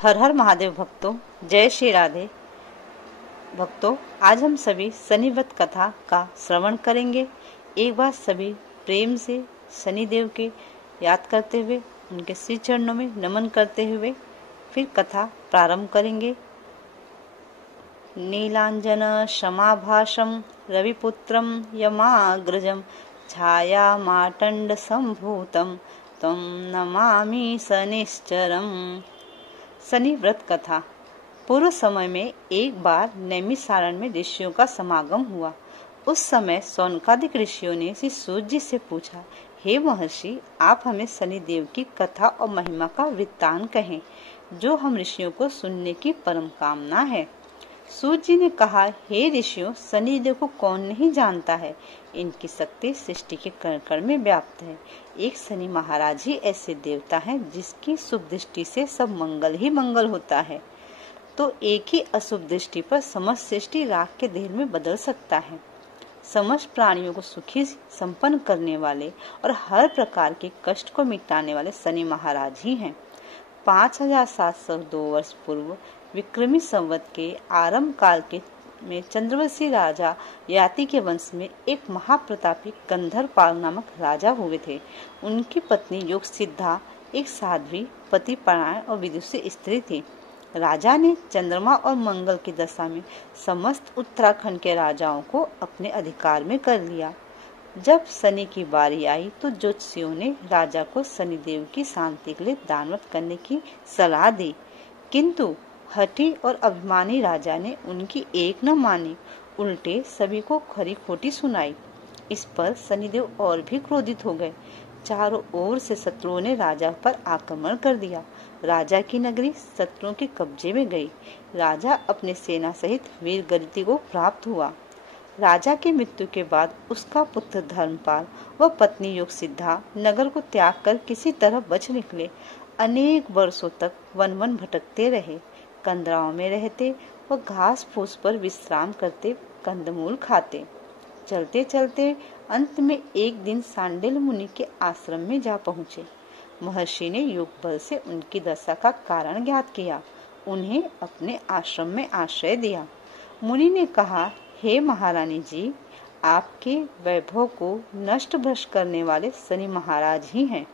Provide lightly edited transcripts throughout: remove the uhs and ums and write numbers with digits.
हर हर महादेव भक्तों, जय श्री राधे भक्तों। आज हम सभी शनि व्रत कथा का श्रवण करेंगे। एक बार सभी प्रेम से शनि देव के याद करते हुए उनके श्री चरणों में नमन करते हुए फिर कथा प्रारंभ करेंगे। नीलांजन क्षमाभाषम रविपुत्रम यमाग्रजम छाया मार्तंड संभूतम तम नमामि शनिश्चरम। शनि व्रत कथा। पूर्व समय में एक बार नैमिषारण्य में ऋषियों का समागम हुआ। उस समय शौनकादिक ऋषियों ने श्री सूर्य जी से पूछा, हे महर्षि, आप हमें शनिदेव की कथा और महिमा का वृत्तांत कहें, जो हम ऋषियों को सुनने की परम कामना है। सूर्य जी ने कहा, हे ऋषियों, शनिदेव को कौन नहीं जानता है। इनकी शक्ति सृष्टि के कण कण में व्याप्त है। एक शनि महाराज ही ऐसे देवता हैं जिसकी शुभ दृष्टि से सब मंगल ही मंगल होता है, तो एक ही अशुभ दृष्टि पर समस्त सृष्टि राख के ढेर में बदल सकता है। समस्त प्राणियों को सुखी संपन्न करने वाले और हर प्रकार के कष्ट को मिटाने वाले शनि महाराज ही हैं। 5702 वर्ष पूर्व विक्रमी संवत के आरंभ काल के में चंद्रवंशी राजा याति के वंश में एक महाप्रतापी गंधर्वपाल नामक राजा हुए थे। उनकी पत्नी योग सिद्धा एक साध्वी, पतिपरायण और विदुषी स्त्री थी। राजा ने चंद्रमा और मंगल की दशा में समस्त उत्तराखंड के राजाओं को अपने अधिकार में कर लिया। जब शनि की बारी आई तो ज्योतिषियों ने राजा को शनिदेव की शांति के लिए दानवत करने की सलाह दी, किंतु हठी और अभिमानी राजा ने उनकी एक न मानी, उल्टे सभी को खरी खोटी सुनाई। इस पर शनिदेव और भी क्रोधित हो गए। चारों ओर से शत्रुओं ने राजा पर आक्रमण कर दिया। राजा की नगरी शत्रुओं के कब्जे में गई। राजा अपने सेना सहित वीर गति को प्राप्त हुआ। राजा की मृत्यु के बाद उसका पुत्र धर्मपाल व पत्नी योग सिद्धा नगर को त्याग कर किसी तरह बच निकले। अनेक वर्षों तक वन वन भटकते रहे। कंदराओं में रहते व घास फूस पर विश्राम करते, कंदमूल खाते। चलते चलते अंत में एक दिन सांडिल्य मुनि के आश्रम में जा पहुँचे। महर्षि ने योग बल से उनकी दशा का कारण ज्ञात किया, उन्हें अपने आश्रम में आश्रय दिया। मुनि ने कहा, हे महारानी जी, आपके वैभव को नष्ट भ्रष्ट करने वाले शनि महाराज ही हैं।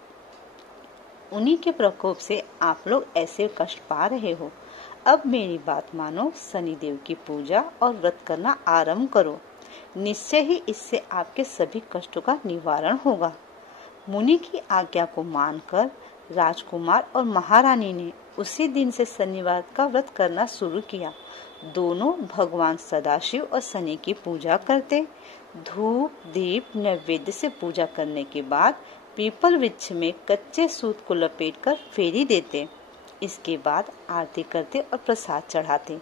उन्हीं के प्रकोप से आप लोग ऐसे कष्ट पा रहे हो। अब मेरी बात मानो, शनिदेव की पूजा और व्रत करना आरंभ करो। निश्चय ही इससे आपके सभी कष्टों का निवारण होगा। मुनि की आज्ञा को मानकर राजकुमार और महारानी ने उसी दिन से शनिवार का व्रत करना शुरू किया। दोनों भगवान सदाशिव और शनि की पूजा करते। धूप दीप नैवेद्य से पूजा करने के बाद पीपल वृक्ष में कच्चे सूत को लपेटकर फेरी देते। इसके बाद आरती करते और प्रसाद चढ़ाते।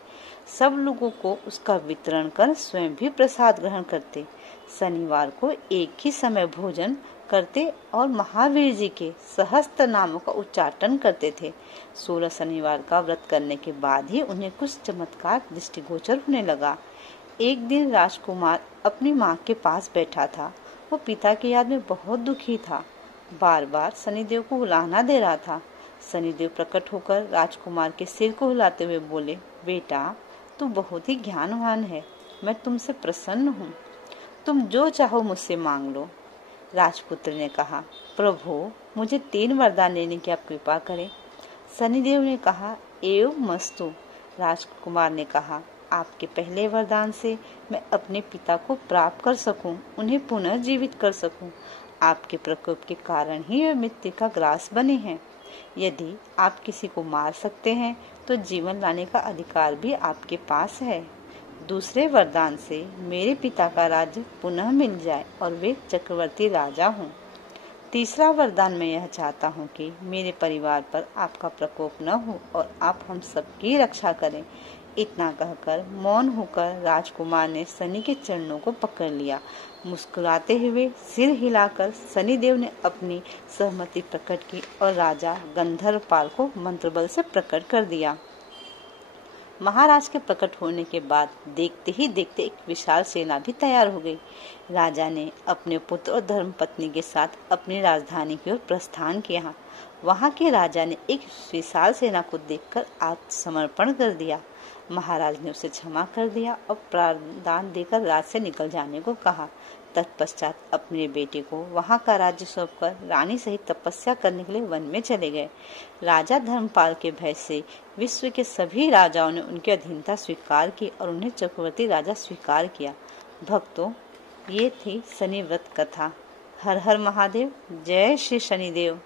सब लोगों को उसका वितरण कर स्वयं भी प्रसाद ग्रहण करते। शनिवार को एक ही समय भोजन करते और महावीर जी के सहस्त्र नामों का उच्चाटन करते थे। 16 शनिवार का व्रत करने के बाद ही उन्हें कुछ चमत्कार दृष्टिगोचर होने लगा। एक दिन राजकुमार अपनी माँ के पास बैठा था। वो पिता की याद में बहुत दुखी था। बार बार शनिदेव को उलाहना दे रहा था। शनिदेव प्रकट होकर राजकुमार के सिर को हिलाते हुए बोले, बेटा, तू बहुत ही ज्ञानवान है, मैं तुमसे प्रसन्न हूँ, तुम जो चाहो मुझसे मांग लो। राजपुत्र ने कहा, प्रभु, मुझे 3 वरदान देने की आप कृपा करें। शनिदेव ने कहा, एवं मस्तु। राजकुमार ने कहा, आपके पहले वरदान से मैं अपने पिता को प्राप्त कर सकूं, उन्हें पुनः जीवित कर सकूं। आपके प्रकोप के कारण ही वे मृत्यु का ग्रास बने हैं। यदि आप किसी को मार सकते हैं तो जीवन लाने का अधिकार भी आपके पास है। दूसरे वरदान से मेरे पिता का राज्य पुनः मिल जाए और वे चक्रवर्ती राजा हों। तीसरा वरदान मैं यह चाहता हूँ कि मेरे परिवार पर आपका प्रकोप न हो और आप हम सबकी रक्षा करें। इतना कहकर मौन होकर राजकुमार ने शनि के चरणों को पकड़ लिया। मुस्कुराते हुए सिर हिलाकर शनिदेव ने अपनी सहमति प्रकट की और राजा गंधर्वपाल को मंत्र बल से प्रकट कर दिया। महाराज के प्रकट होने के बाद देखते ही देखते एक विशाल सेना भी तैयार हो गई। राजा ने अपने पुत्र और धर्मपत्नी के साथ अपनी राजधानी की ओर प्रस्थान किया। वहां के राजा ने एक विशाल सेना को देखकर आत्मसमर्पण कर दिया। महाराज ने उसे क्षमा कर दिया और प्राणदान देकर राज से निकल जाने को कहा। तत्पश्चात अपने बेटे को वहां का राज्य सौंपकर रानी सहित तपस्या करने के लिए वन में चले गए। राजा धर्मपाल के भय से विश्व के सभी राजाओं ने उनकी अधीनता स्वीकार की और उन्हें चक्रवर्ती राजा स्वीकार किया। भक्तों, ये थी शनि व्रत कथा। हर हर महादेव। जय श्री शनिदेव।